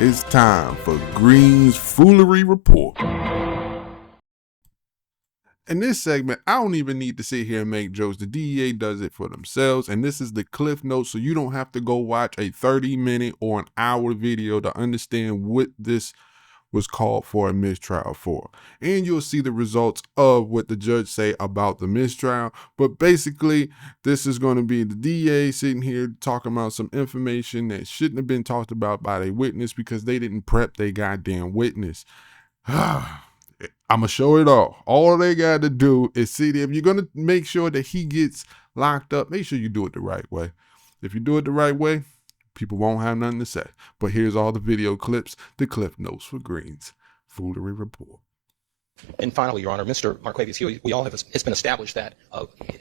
It's time for Green's Foolery Report. In this segment, I don't even need to sit here and make jokes. The DEA does it for themselves, and this is the cliff notes, so you don't have to go watch a 30-minute or an hour video to understand what this was called for a mistrial for. And you'll see the results of what the judge say about the mistrial. But basically, this is going to be the DEA sitting here talking about some information that shouldn't have been talked about by their witness because they didn't prep their goddamn witness. I'm going to show it all. All they got to do is see if you're going to make sure that he gets locked up, make sure you do it the right way. If you do it the right way, people won't have nothing to say. But here's all the video clips, the cliff notes for Green's Foolery Report. And finally, Your Honor, Mr. Marquavius Huey, it's been established that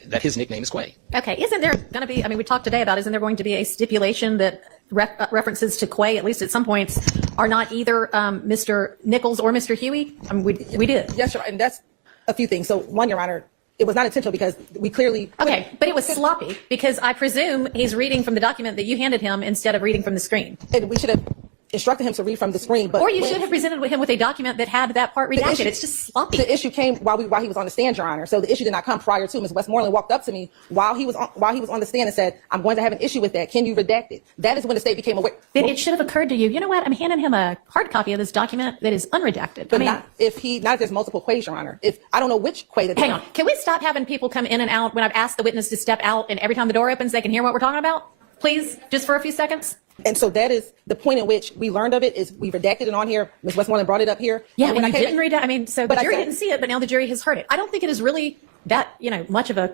that his nickname is Quay. Okay, isn't there going to be, I mean, we talked today about, isn't there going to be a stipulation that references to Quay, at least at some points, are not either Mr. Nichols or Mr. Huey? I mean, we did. Yes, Your Honor, and that's a few things. So one, Your Honor, it was not intentional because we clearly... Okay, but it was sloppy because I presume he's reading from the document that you handed him instead of reading from the screen. And we should have instructed him to read from the screen, but... Or you should have presented him with a document that had that part redacted. It's just sloppy. The issue came while he was on the stand, Your Honor. So the issue did not come prior to. Ms. Westmoreland walked up to me while he was on the stand and said, "I'm going to have an issue with that. Can you redact it?" That is when the state became aware. Then it should have occurred to you, you know what, I'm handing him a hard copy of this document that is unredacted. But not if there's multiple Quays, Your Honor. If I don't know which Quay that... Hang on. Can we stop having people come in and out when I've asked the witness to step out and every time the door opens they can hear what we're talking about? Please, just for a few seconds. And so that is the point in which we learned of it, is we redacted it on here. Ms. Westmoreland brought it up here. Yeah, and you didn't read it. I mean, so the jury didn't see it, but now the jury has heard it. I don't think it is really that, much of a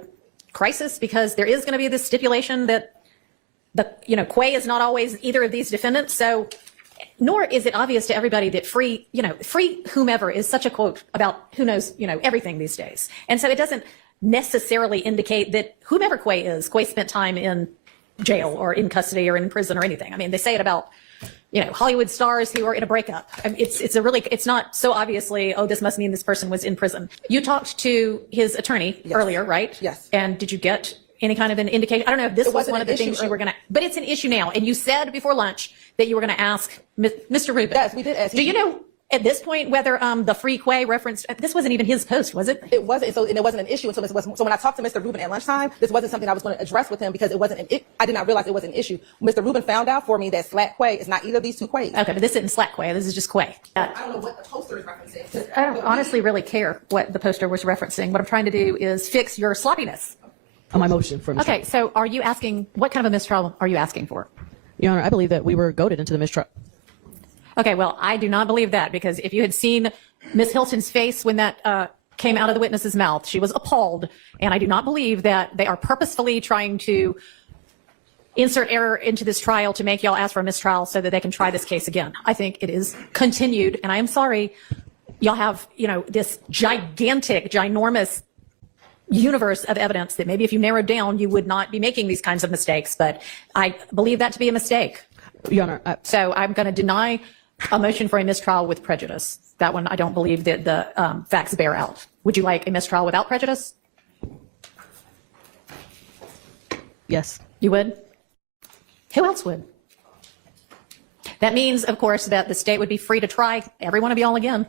crisis because there is going to be this stipulation that Quay is not always either of these defendants. So, nor is it obvious to everybody that free whomever is such a quote about who knows, everything these days. And so it doesn't necessarily indicate that whomever Quay spent time in jail or in custody or in prison or anything. I mean, they say it about, Hollywood stars who are in a breakup. I mean, it's not so obviously, oh, this must mean this person was in prison. You talked to his attorney earlier, right? Yes. And did you get any kind of an indication? I don't know if this was one of the things you were going to, but it's an issue now. And you said before lunch that you were going to ask Mr. Rubin. Yes, we did ask. Do you know at this point whether the free Quay reference, this wasn't even his post, was it? It wasn't. And it wasn't an issue until so when I talked to Mr. Rubin at lunchtime, this wasn't something I was going to address with him because I did not realize it was an issue. Mr. Rubin found out for me that Slack Quay is not either of these two Quays. Okay, but this isn't Slack Quay. This is just Quay. I don't know what the poster is referencing. I don't honestly really care what the poster was referencing. What I'm trying to do is fix your sloppiness. On my motion for mistrial. Okay, so are you asking, what kind of a mistrial are you asking for? Your Honor, I believe that we were goaded into the mistrial. Okay, well, I do not believe that because if you had seen Ms. Hilton's face when that came out of the witness's mouth, she was appalled. And I do not believe that they are purposefully trying to insert error into this trial to make y'all ask for a mistrial so that they can try this case again. I think it is continued, and I am sorry, y'all have, this gigantic, ginormous universe of evidence that maybe if you narrowed down, you would not be making these kinds of mistakes. But I believe that to be a mistake. Your Honor, so I'm going to deny a motion for a mistrial with prejudice. That one, I don't believe that the facts bear out. Would you like a mistrial without prejudice? yes. You would? Who else would? That means, of course, that the state would be free to try every one of y'all again.